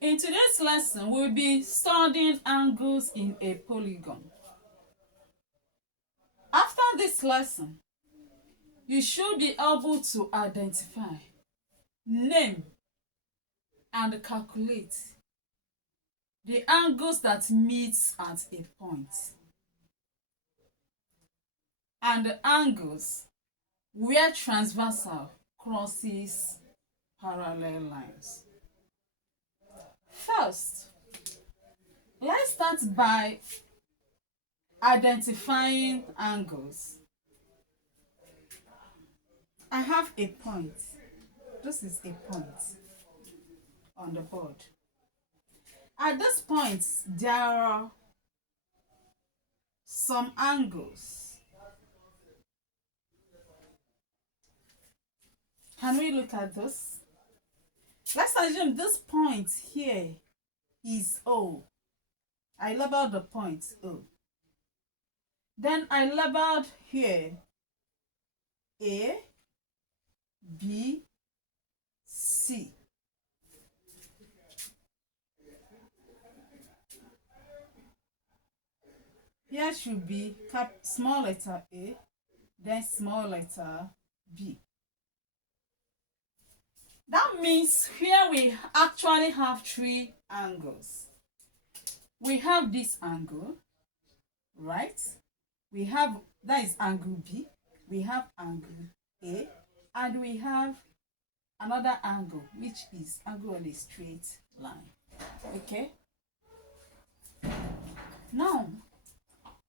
In today's lesson, we'll be studying angles in a polygon. After this lesson, you should be able to identify, name, and calculate the angles that meet at a point and the angles where transversal crosses parallel lines. First, let's start by identifying angles. I have a point. This is a point on the board. At this point, there are some angles. Can we look at this? Let's assume this point here is O. I labeled the point O. Then I labeled here A, B, C. Here should be small letter A, then small letter B. That means here we actually have three angles. We have this angle, right? We have, that is angle B. We have angle A, and we have another angle, which is angle on a straight line. Okay? Now,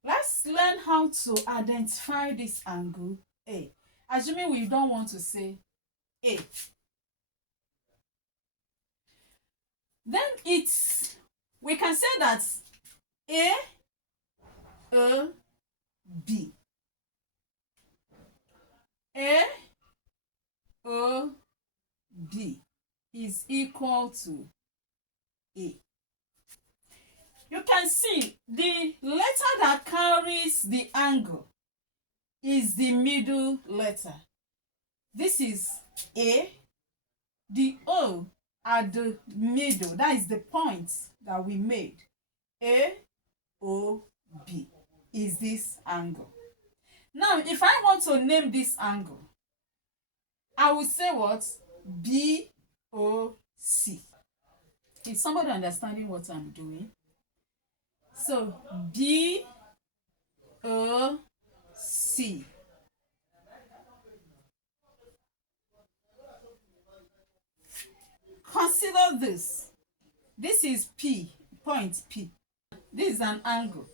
let's learn how to identify this angle A. Assuming we don't want to say A. Then we can say that A, B. A, B is equal to A. You can see the letter that carries the angle is the middle letter. This is A. The O at the middle, that is the point that we made. A, O, B is this angle. Now, if I want to name this angle, I will say what? B, O, C. Is somebody understanding what I'm doing? So, B, O, C. Consider this. This is P, point P. This is an angle.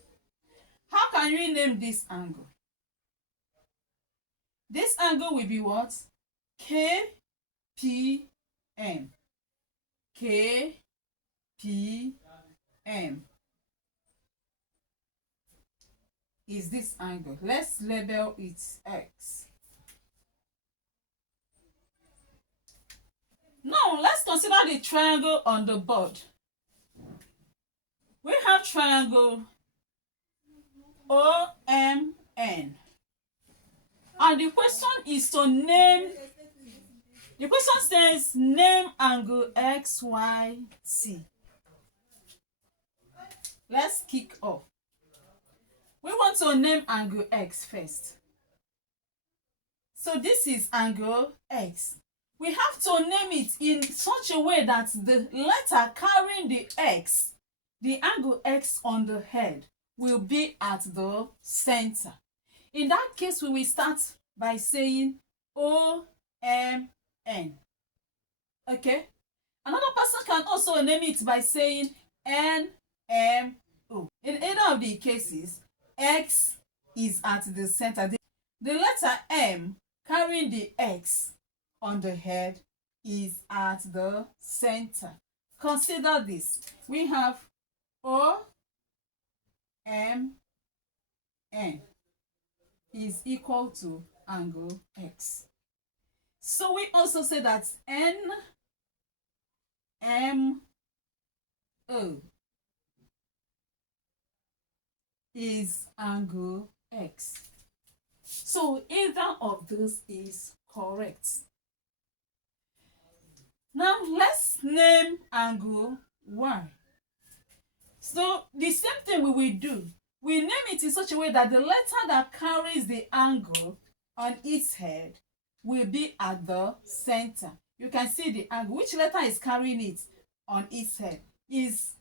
How can we name this angle? This angle will be what? KPM. KPM is this angle. Let's label it X. Now, let's consider the triangle on the board. We have triangle OMN. And the question is to name, the question says name angle XYZ. Let's kick off. We want to name angle X first. So this is angle X. We have to name it in such a way that the letter carrying the X, the angle X on the head, will be at the center. In that case, we will start by saying OMN. Okay? Another person can also name it by saying NMO. In either of the cases, X is at the center. The letter M carrying the X on the head is at the center. Consider this. We have OMN is equal to angle X. So we also say that NMO is angle X. So either of those is correct. Now let's name angle y. So the same thing we will do. We name it in such a way that the letter that carries the angle on its head will be at the center. You can see the angle. Which letter is carrying it on its head? Is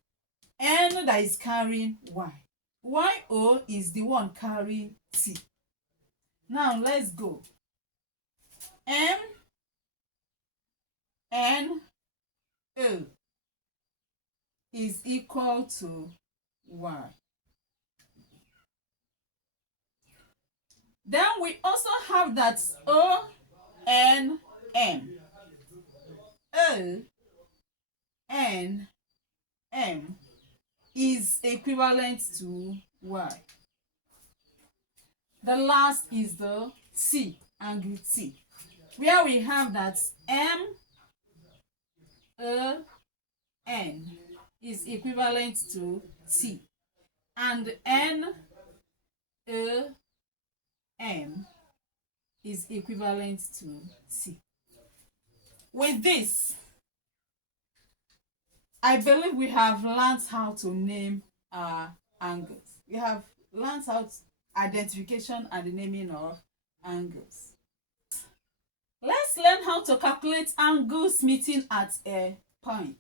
N that is carrying Y. YO is the one carrying T. Now let's go. M N O is equal to Y. Then we also have that O N M. O N M is equivalent to Y. The last is the T, angle T, where we have that M O N is equivalent to T, and N O M is equivalent to T. With this, I believe we have learned how to name our angles. We have learned how to identification and the naming of angles. Let's learn how to calculate angles meeting at a point.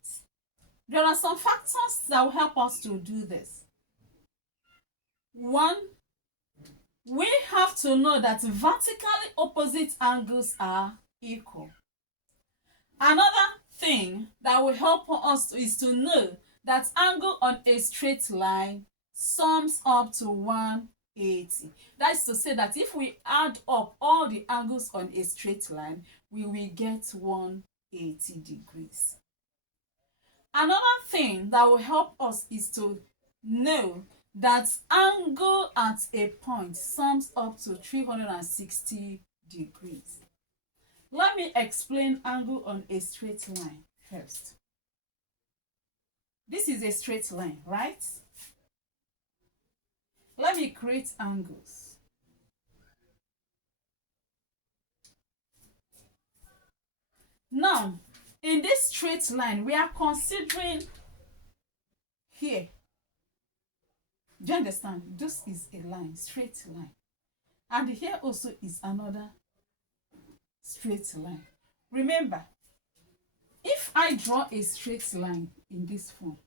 There are some factors that will help us to do this. One, we have to know that vertically opposite angles are equal. Another thing that will help us is to know that angle on a straight line sums up to 180. That is to say that if we add up all the angles on a straight line, we will get 180 degrees. Another thing that will help us is to know that angle at a point sums up to 360 degrees. Let me explain angle on a straight line first. This is a straight line, right? Let me create angles. Now, in this straight line, we are considering here. Do you understand? This is a line, straight line. And here also is another straight line. Remember, if I draw a straight line in this form,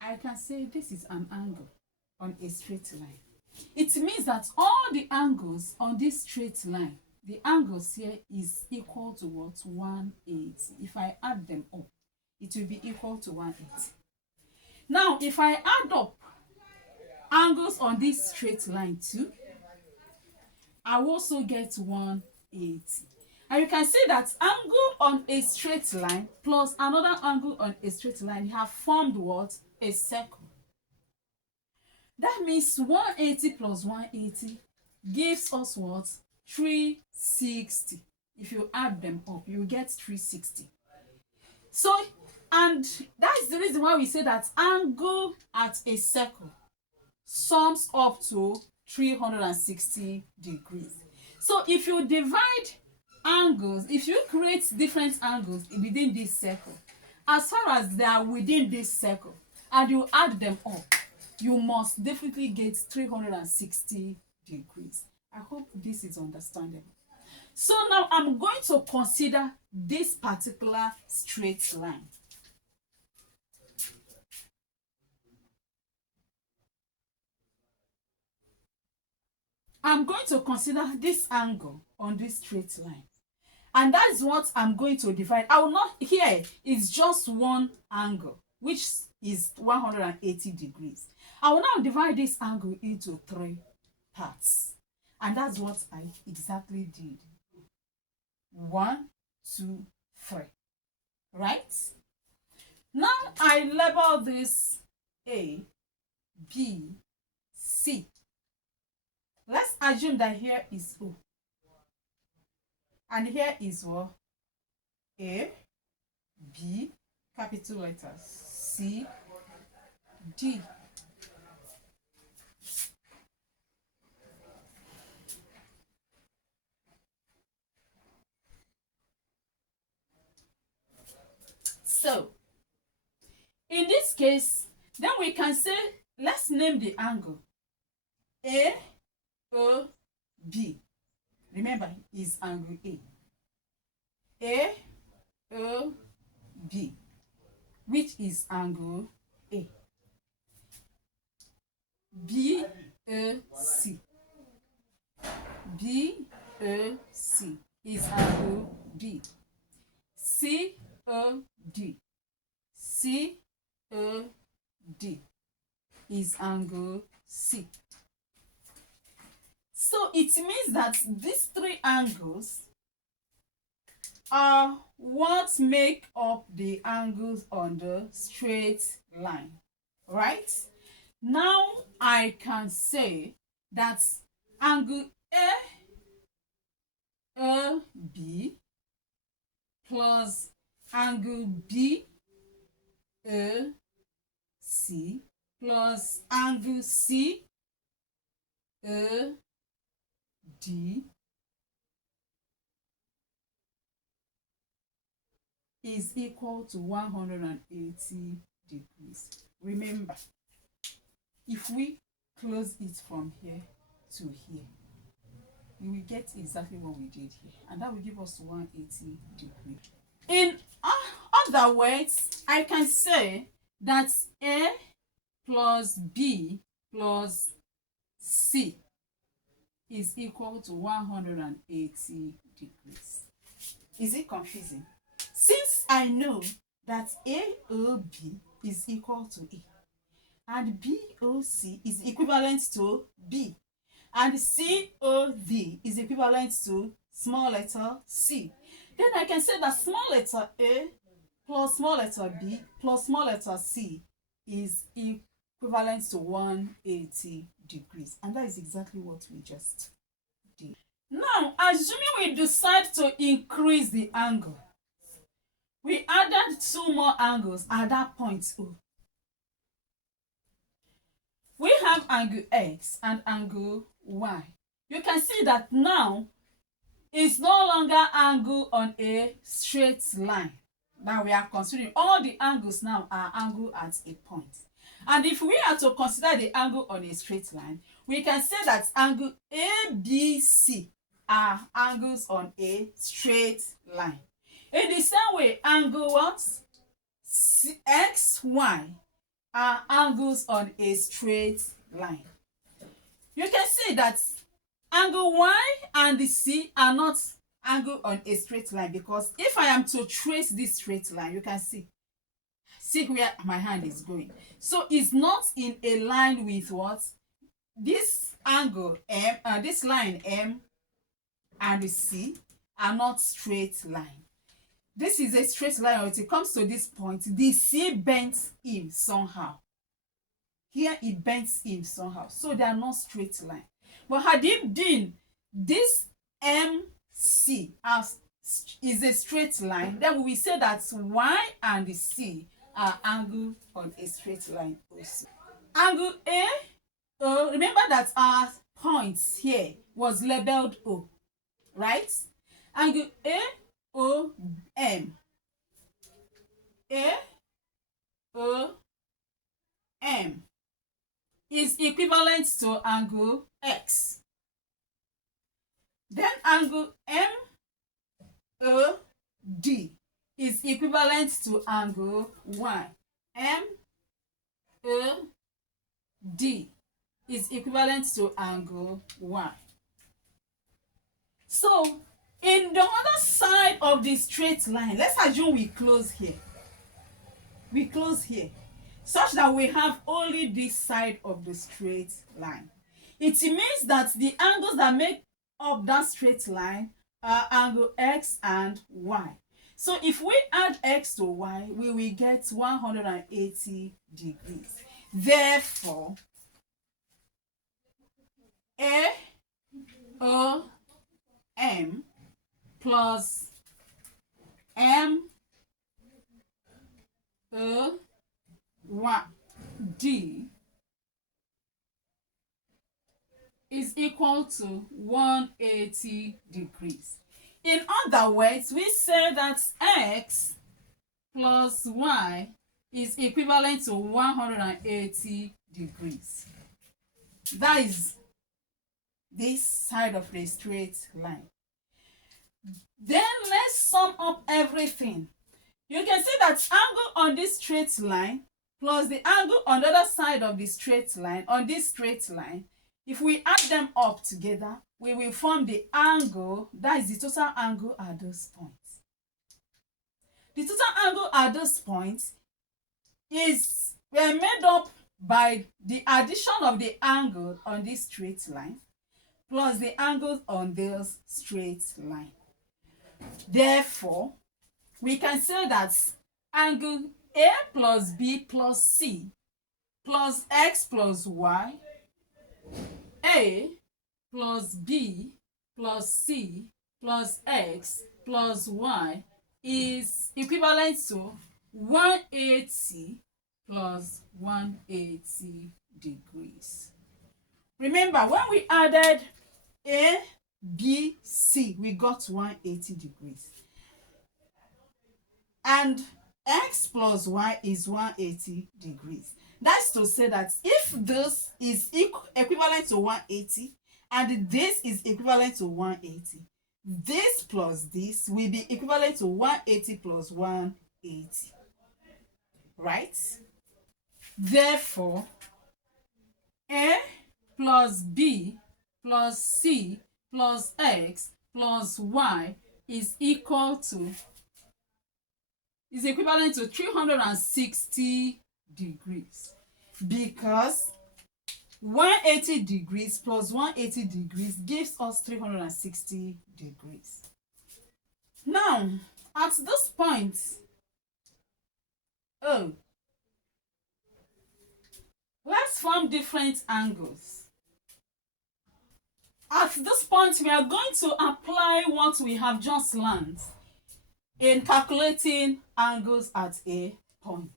I can say this is an angle on a straight line. It means that all the angles on this straight line, the angles here is equal to what? 180. If I add them up, it will be equal to 180. Now, if I add up angles on this straight line too, I will also get 180. And you can see that angle on a straight line plus another angle on a straight line have formed what? A circle. That means 180 plus 180 gives us what? 360. If you add them up, you get 360. So, and that is the reason why we say that angle at a circle sums up to 360 degrees. So if you divide angles, if you create different angles within this circle, as far as they are within this circle, and you add them up, you must definitely get 360 degrees. I hope this is understandable. So now I'm going to consider this particular straight line. I'm going to consider this angle on this straight line. And that's what I'm going to divide. I will not, here is just one angle, which is 180 degrees. I will now divide this angle into 3 parts. And that's what I exactly did. 1, 2, 3. Right? Now I label this A, B, C. Let's assume that here is O. And here is what? A, B, capital letters, C, D. So in this case, then we can say, let's name the angle AOB. Remember, is angle A. AOB, which is angle A. BAC. BAC is angle B. COD. COD is angle C. So it means that these three angles are what make up the angles on the straight line, right? Now I can say that angle AOB plus angle BAC plus angle COD is equal to 180 degrees. Remember, if we close it from here to here, we will get exactly what we did here, and that will give us 180 degrees. In other words, I can say that A plus B plus C is equal to 180 degrees. Is it confusing? Since I know that AOB is equal to A, and BOC is equivalent to B, and COD is equivalent to small letter C, then I can say that small letter A plus small letter B plus small letter C is equivalent to 180 degrees. And that is exactly what we just did. Now, assuming we decide to increase the angle, we added two more angles at that point O. We have angle X and angle Y. You can see that now it's no longer angle on a straight line. Now we are considering all the angles now are angle at a point. And if we are to consider the angle on a straight line, we can say that angle ABC are angles on a straight line. In the same way, angle what? XY are angles on a straight line. You can see that angle Y and the C are not angle on a straight line, because if I am to trace this straight line, you can see where my hand is going. So it's not in a line with what? This angle M, this line M and the C are not straight line. This is a straight line. When it comes to this point, the C bends in somehow. Here it bends in somehow. So they are not straight line. But had it been this MC is a straight line, then we will say that Y and the C are angle on a straight line also. Angle A, remember that our point here was labeled O, right? Angle AOM. AOM is equivalent to angle X. Then angle MOD is equivalent to angle Y. MOD is equivalent to angle Y. So in the other side of the straight line, let's assume we close here. We close here, such that we have only this side of the straight line. It means that the angles that make up that straight line are angle X and Y. So if we add X to Y, we will get 180 degrees. Therefore, AOM plus MOD is equal to 180 degrees. In other words, we say that X plus y is equivalent to 180 degrees. That is this side of the straight line. Then let's sum up everything. You can see that angle on this straight line plus the angle on the other side of the straight line, on this straight line, if we add them up together, we will form the angle, that is the total angle at this point. The total angle at this point is made up by the addition of the angle on this straight line plus the angle on this straight line. Therefore, we can say that angle A plus B plus C plus X plus Y, A plus B plus C plus X plus Y is equivalent to 180 plus 180 degrees. Remember, when we added A, B, C, we got 180 degrees. And X plus Y is 180 degrees. That's to say that if this is equivalent to 180 and this is equivalent to 180, this plus this will be equivalent to 180 plus 180. Right? Therefore, A plus B plus C plus X plus Y is equivalent to 360 degrees, because 180 degrees plus 180 degrees gives us 360 degrees. Now, at this point, let's form different angles. At this point, we are going to apply what we have just learned in calculating angles at a point.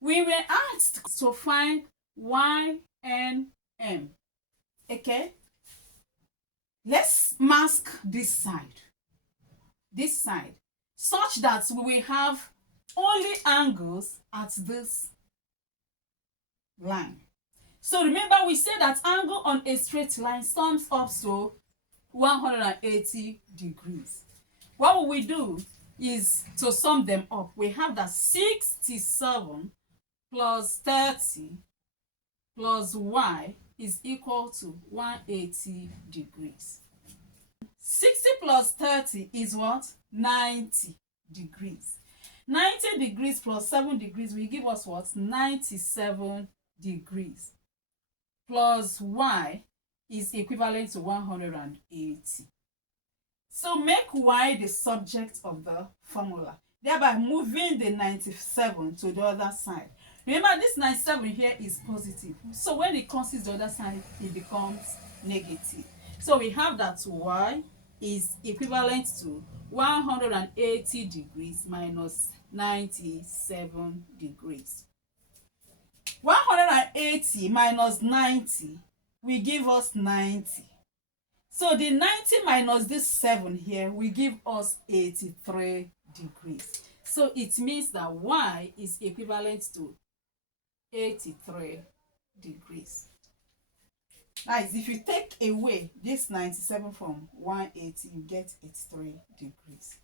We were asked to find y and m. Okay? Let's mask this side, such that we will have only angles at this line. So remember, we said that angle on a straight line sums up to 180 degrees. What will we do is to sum them up. We have that 67 plus 30 plus y is equal to 180 degrees. 60 plus 30 is what? 90 degrees. 90 degrees plus 7 degrees will give us what? 97 degrees. Plus y is equivalent to 180. So make y the subject of the formula, thereby moving the 97 to the other side. Remember, this 97 here is positive, so when it crosses the other side, it becomes negative. So we have that y is equivalent to 180 degrees minus 97 degrees. 180 minus 90 will give us 90. So the 90 minus this 7 here will give us 83 degrees. So it means that y is equivalent to 83 degrees. That is, if you take away this 97 from 180, you get 83 degrees.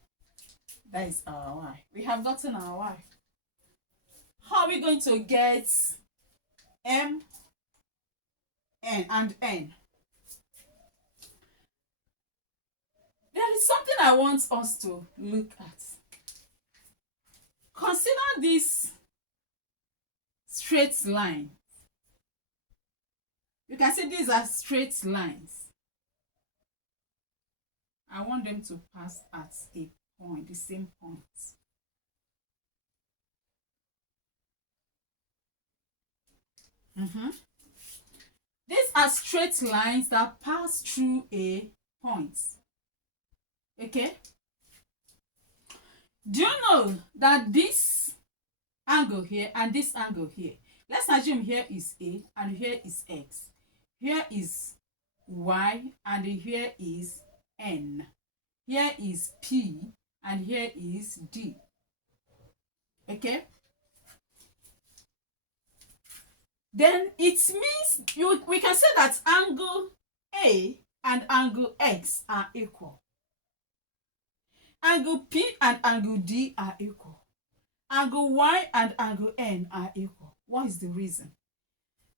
That is our y. We have gotten our y. How are we going to get m, n, and n? There is something I want us to look at. Consider this straight line. You can see these are straight lines. I want them to pass at a point, the same point. These are straight lines that pass through a point. Okay? Do you know that this angle here and this angle here, let's assume here is A and here is X. Here is Y and here is N. Here is P and here is D. Okay? Then it means we can say that angle A and angle X are equal. Angle P and angle D are equal. Angle Y and angle N are equal. What is the reason?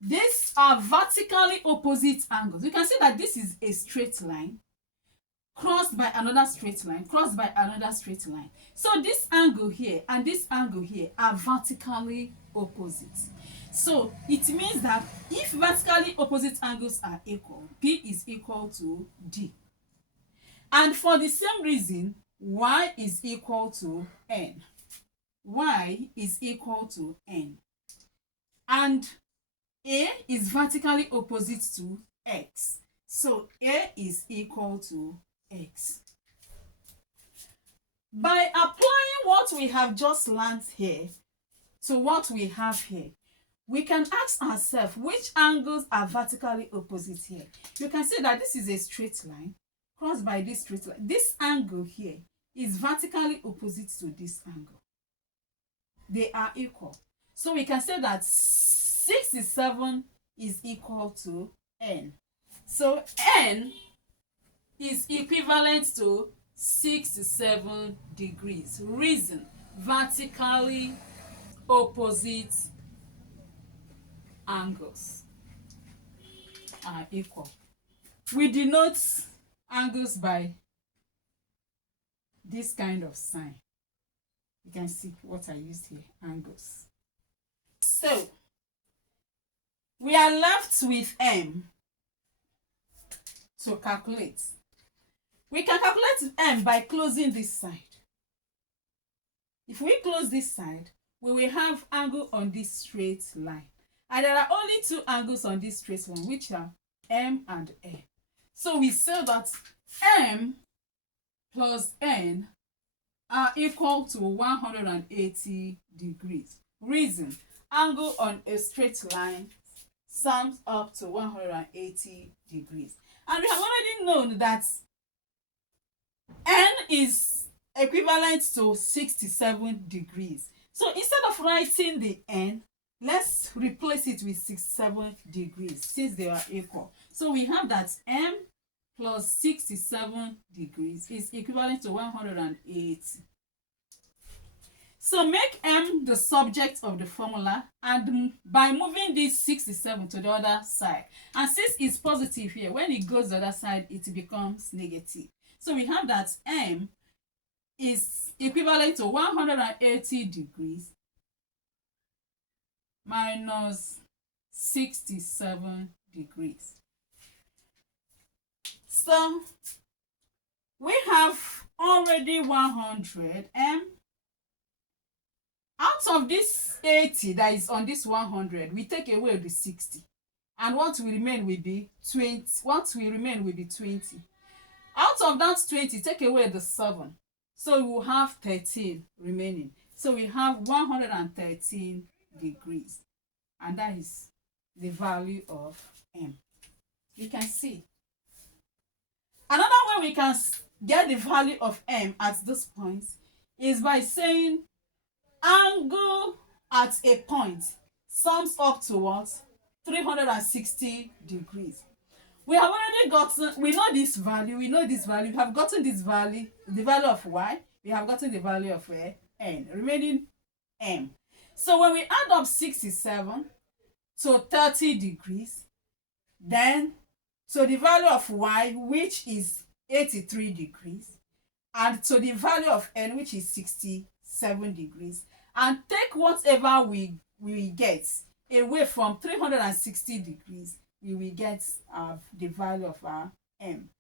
These are vertically opposite angles. You can see that this is a straight line crossed by another straight line, crossed by another straight line. So this angle here and this angle here are vertically opposite. So it means that if vertically opposite angles are equal, P is equal to D. And for the same reason, Y is equal to N. Y is equal to N. And A is vertically opposite to X. So A is equal to X. By applying what we have just learned here to what we have here, we can ask ourselves which angles are vertically opposite here. You can see that this is a straight line crossed by this straight line. This angle here is vertically opposite to this angle. They are equal. So we can say that 67 is equal to N. So N is equivalent to 67 degrees. Reason: vertically opposite angles are equal. We denote angles by this kind of sign. You can see what I used here, angles. So we are left with M to calculate. We can calculate M by closing this side. If we close this side, we will have angle on this straight line. And there are only two angles on this straight line, which are M and N. So we say that M plus N are equal to 180 degrees. Reason: angle on a straight line sums up to 180 degrees. And we have already known that N is equivalent to 67 degrees. So instead of writing the N, let's replace it with 67 degrees since they are equal. So we have that M plus 67 degrees is equivalent to 180. So make M the subject of the formula, and by moving this 67 to the other side, and since it's positive here, when it goes the other side, it becomes negative. So we have that M is equivalent to 180 degrees minus 67 degrees. So we have already 100 M. Out of this 80 that is on this 100, we take away the 60. And what will remain will be 20. What will remain will be 20. Out of that 20, take away the 7. So we will have 13 remaining. So we have 113 degrees. And that is the value of M. You can see. Another way we can get the value of M at this point is by saying angle at a point sums up to what? 360 degrees. We have already gotten, we know this value, we have gotten this value, the value of Y, we have gotten the value of N, remaining M. So when we add up 67 to 30 degrees, then to the value of Y, which is 83 degrees, and to the value of N, which is 67 degrees, and take whatever we get away from 360 degrees, we will get the value of our M.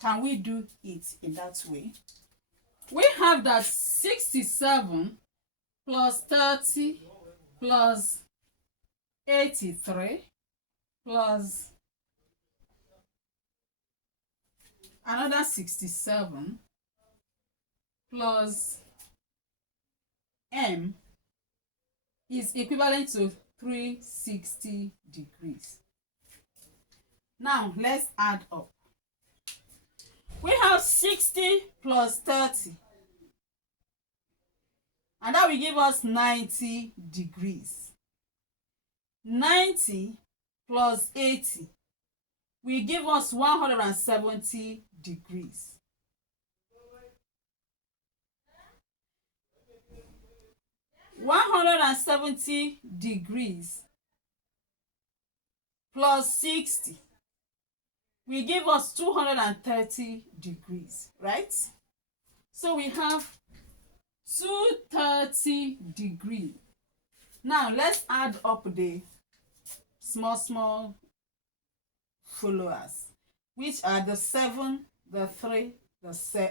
Can we do it in that way? We have that 67 plus 30 plus 83 plus another 67 plus M is equivalent to 360 degrees. Now let's add up. We have 60 plus 30 And that will give us 90 degrees. 90 plus 80 will give us 170 degrees. 170 degrees plus 60 will give us 230 degrees, right? So we have 230 degrees. Now let's add up the small followers, which are the 7, the 3,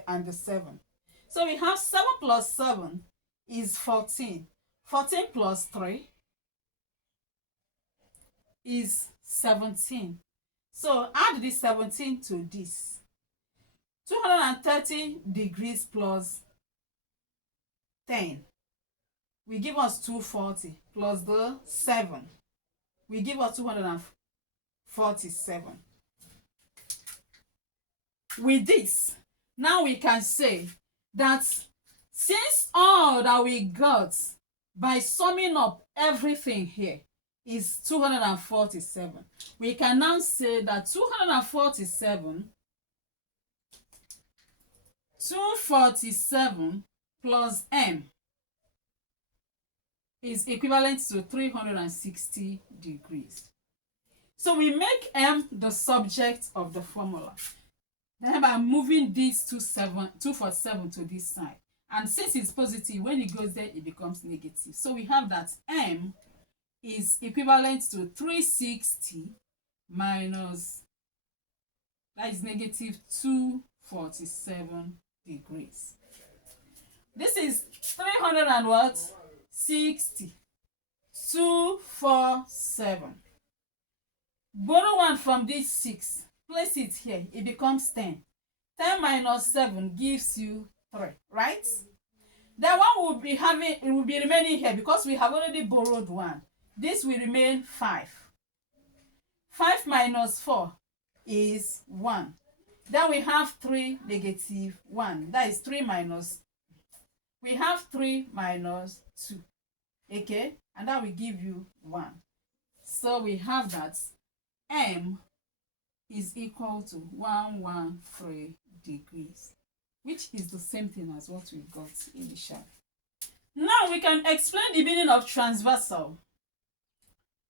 and the 7. So we have 7 plus 7 is 14. 14 plus 3 is 17. So add the 17 to this. 230 degrees plus 10 will give us 240, plus the 7 will give us 247. With this, now we can say that since all that we got by summing up everything here is 247, we can now say that 247 plus m is equivalent to 360 degrees. So we make m the subject of the formula. Then by moving this 247 to this side. And since it's positive, when it goes there, it becomes negative. So we have that m is equivalent to 360 minus, that is negative 247 degrees. This is 360. 247. Borrow 1 from this 6. Place it here. It becomes 10. 10 minus 7 gives you 3, right? Then one will be remaining here because we have already borrowed 1. This will remain 5. 5 minus 4 is 1. Then we have 3 negative 1. That is 3 minus. We have 3 minus 2. Okay? And that will give you 1. So we have that m is equal to 113 degrees, which is the same thing as what we got initially. Now we can explain the meaning of transversal.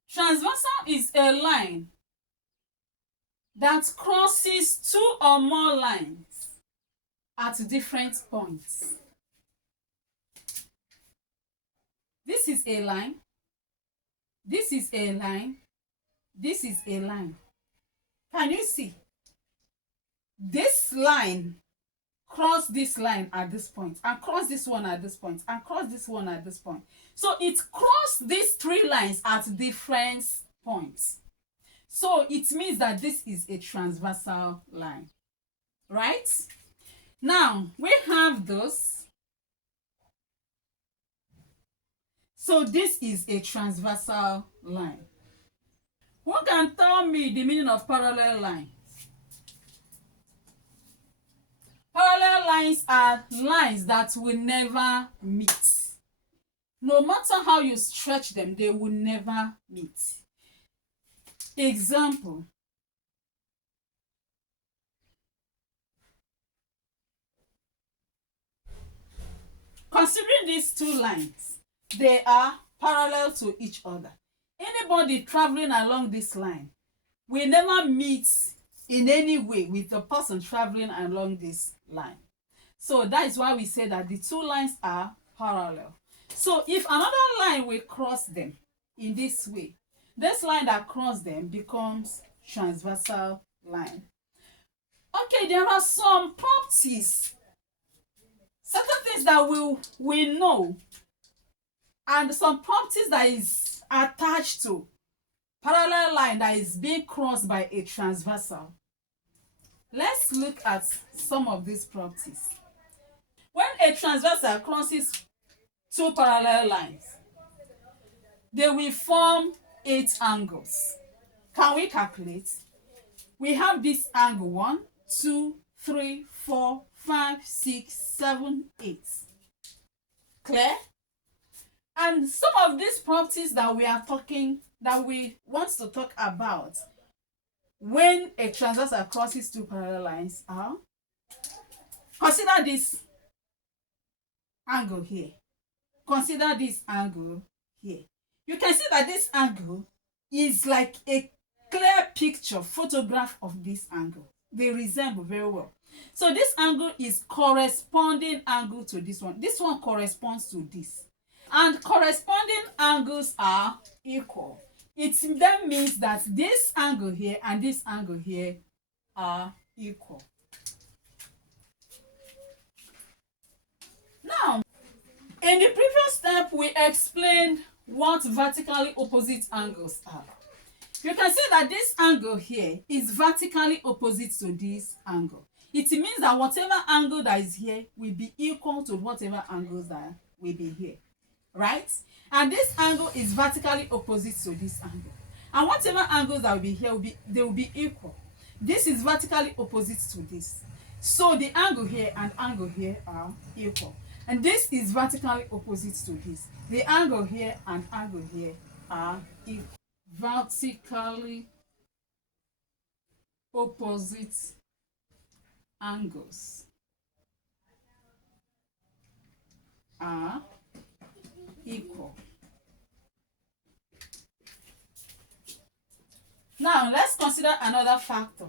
Transversal is a line that crosses 2 or more lines at different points. This is a line. This is a line. This is a line. Can you see? This line cross this line at this point, and cross this one at this point, and cross this one at this point. So it crossed these 3 lines at different points. So it means that this is a transversal line, right? Now we have those. So this is a transversal line. Who can tell me the meaning of parallel lines? Parallel lines are lines that will never meet. No matter how you stretch them, they will never meet. Example. Considering these 2 lines, they are parallel to each other. Anybody traveling along this line will never meet in any way with the person traveling along this line. So that is why we say that the 2 lines are parallel. So if another line will cross them in this way, this line that crosses them becomes transversal line. Okay, there are some properties, certain things that we know, and some properties that is attached to parallel line that is being crossed by a transversal. Let's look at some of these properties. When a transversal crosses 2 parallel lines, they will form 8 angles. Can we calculate? We have this angle 1, 2, 3, 4, 5, 6, 7, 8. Clear? And some of these properties that we want to talk about when a transversal crosses two parallel lines are, consider this angle here. Consider this angle here. You can see that this angle is like a clear picture, photograph of this angle. They resemble very well. So this angle is corresponding angle to this one. This one corresponds to this. And corresponding angles are equal. It then means that this angle here and this angle here are equal. Now, in the previous step, we explained what vertically opposite angles are. You can see that this angle here is vertically opposite to this angle. It means that whatever angle that is here will be equal to whatever angles that will be here, right? And this angle is vertically opposite to this angle. And whatever angles that will be here, they will be equal. This is vertically opposite to this. So the angle here and angle here are equal. And this is vertically opposite to this. The angle here and angle here are equal. Vertically opposite angles are equal. Now let's consider another factor.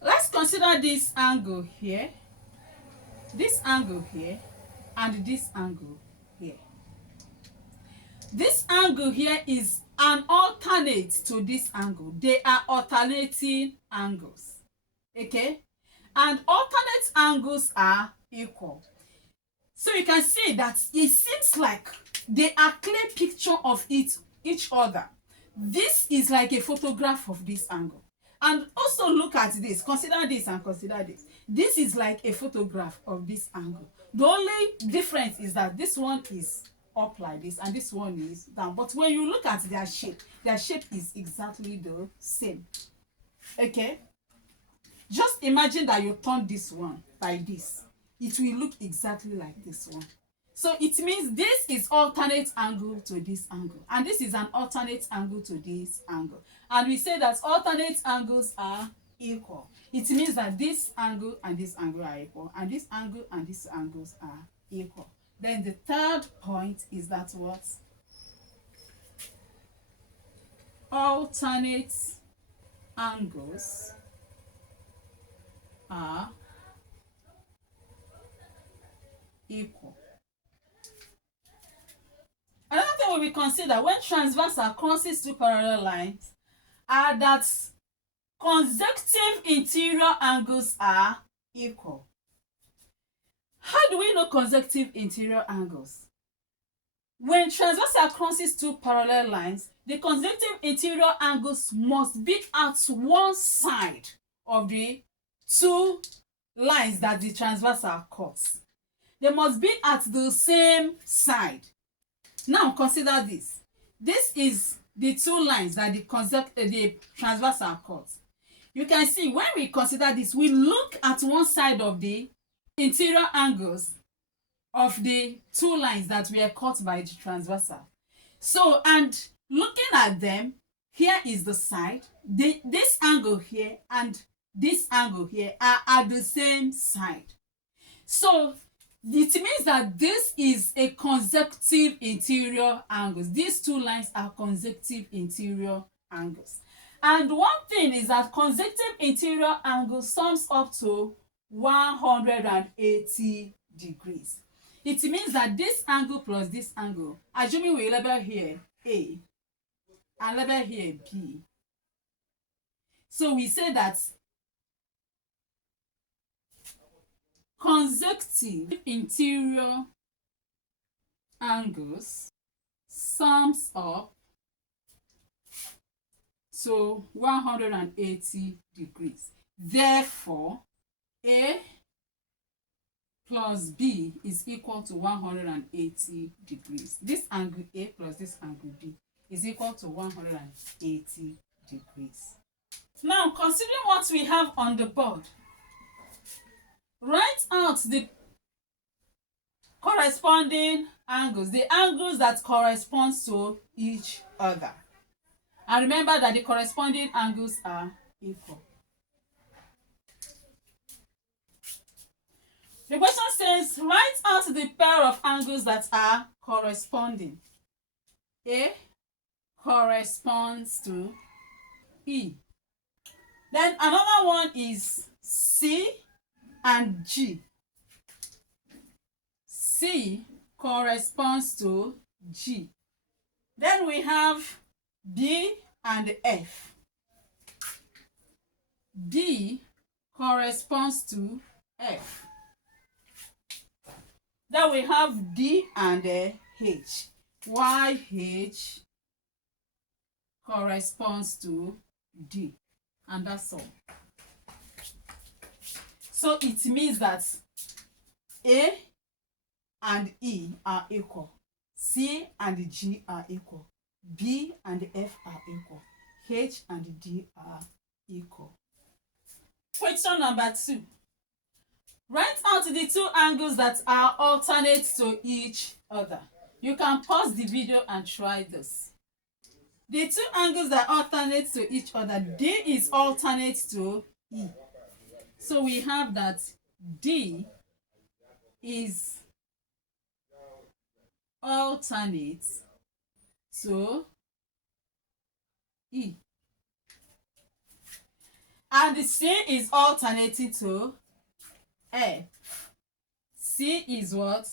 Let's consider this angle here, this angle here, and this angle here. This angle here is an alternate to this angle. They are alternating angles. Okay? And alternate angles are equal. So you can see that it seems like they are clear picture of each other. This is like a photograph of this angle. And also look at this. Consider this and consider this. This is like a photograph of this angle. The only difference is that this one is up like this and this one is down. But when you look at their shape is exactly the same. Okay? Just imagine that you turn this one like this. It will look exactly like this one. So it means this is alternate angle to this angle. And this is an alternate angle to this angle. And we say that alternate angles are equal. It means that this angle and this angle are equal. And this angle and these angles are equal. Then the third point is that what? Alternate angles are equal. Another thing we consider when transversal crosses two parallel lines are that consecutive interior angles are equal. How do we know consecutive interior angles? When transversal crosses two parallel lines, the consecutive interior angles must be at one side of the two lines that the transversal cuts. They must be at the same side. Now consider this. This is the two lines that the transversal cuts. You can see when we consider this, we look at one side of the interior angles of the two lines that were cut by the transversal. So, and looking at them, here is the side. This angle here and this angle here are at the same side. So it means that this is a consecutive interior angles. These two lines are consecutive interior angles. And one thing is that consecutive interior angle sums up to 180 degrees. It means that this angle plus this angle, assuming we label here A and label here B. So we say that consecutive interior angles sums up to 180 degrees. Therefore, A plus B is equal to 180 degrees. This angle A plus this angle B is equal to 180 degrees. Now, considering what we have on the board, write out the corresponding angles, the angles that correspond to each other. And remember that the corresponding angles are equal. The question says, write out the pair of angles that are corresponding. A corresponds to E. Then another one is C and G. C corresponds to G. Then we have B and F. B corresponds to F. Then we have D and H. YH corresponds to D. And that's all. So it means that A and E are equal. C and G are equal. B and F are equal. H and D are equal. Question number 2. Write out the two angles that are alternate to each other. You can pause the video and try this. The two angles that alternate to each other, D is alternate to E. So we have that D is alternate to E. And C is alternating to F. C is what?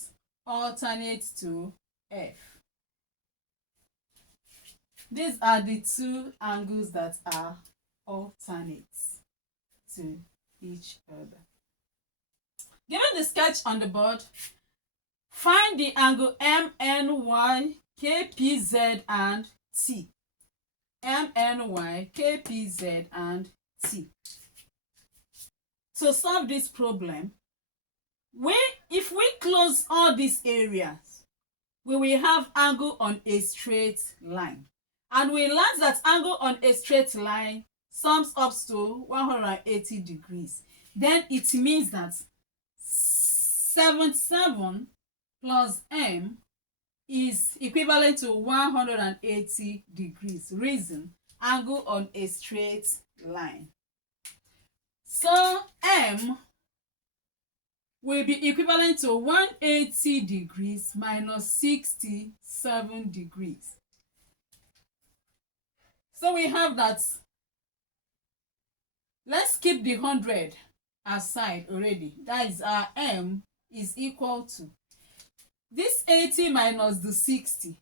Alternate to F. These are the two angles that are alternate to each other. Given the sketch on the board, find the angle MNY, KPZ, and T. MNY, KPZ, and T. To solve this problem, if we close all these areas, we will have angle on a straight line. And we learned that angle on a straight line sums up to 180 degrees. Then it means that 77 plus M is equivalent to 180 degrees. Reason, angle on a straight line. So M will be equivalent to 180 degrees minus 67 degrees. So we have that. Let's keep the 100 aside already. That is our M is equal to this 80 minus the 60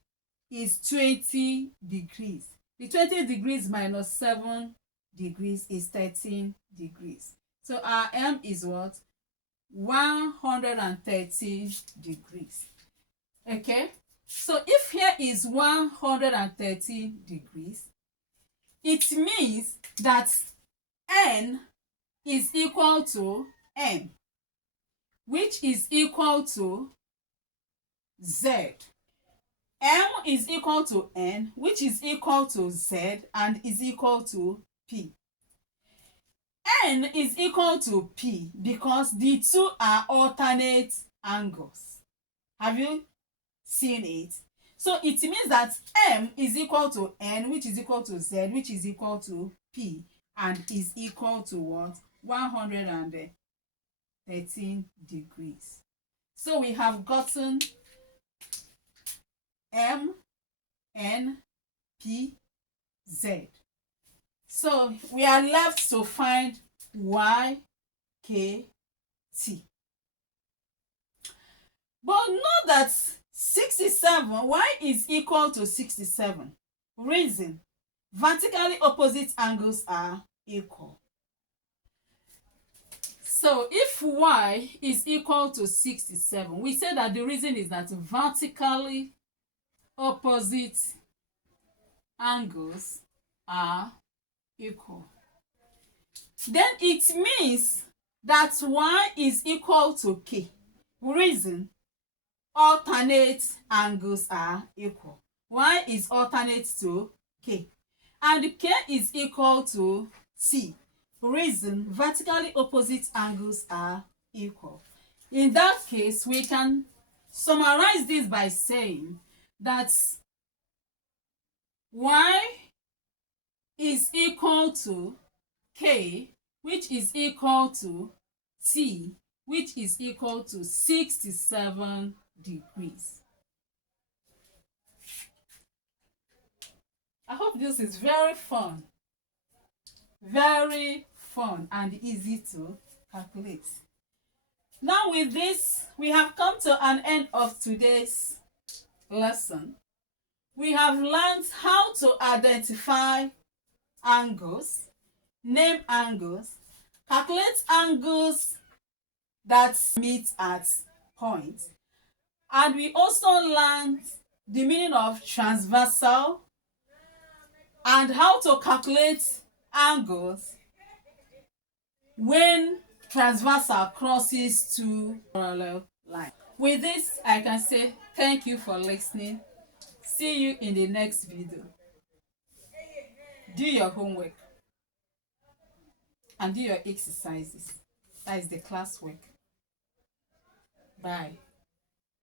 is 20 degrees. The 20 degrees minus 7 degrees is 13 degrees. So our M is what? 113 degrees. Okay? So if here is 113 degrees, it means that N is equal to M, which is equal to Z. M is equal to N, which is equal to Z, and is equal to P. N is equal to P because the two are alternate angles. Have you seen it? So it means that M is equal to N, which is equal to Z, which is equal to P, and is equal to what? 113 degrees. So we have gotten M, N, P, Z. So we are left to find Y, K, T. But note that 67, Y is equal to 67. Reason, vertically opposite angles are equal. So if Y is equal to 67, we say that the reason is that vertically opposite angles are equal. Then it means that Y is equal to K. Reason, alternate angles are equal. Y is alternate to K. And K is equal to T. Reason, vertically opposite angles are equal. In that case, we can summarize this by saying that y is equal to k, which is equal to t, which is equal to 67 degrees. I hope this is very fun and easy to calculate. Now with this, we have come to an end of today's lesson. We have learned how to identify angles, name angles, calculate angles that meet at points, and we also learned the meaning of transversal and how to calculate angles when transversal crosses two parallel lines. With this, I can say thank you for listening. See you in the next video. Do your homework and do your exercises. That is the classwork. Bye.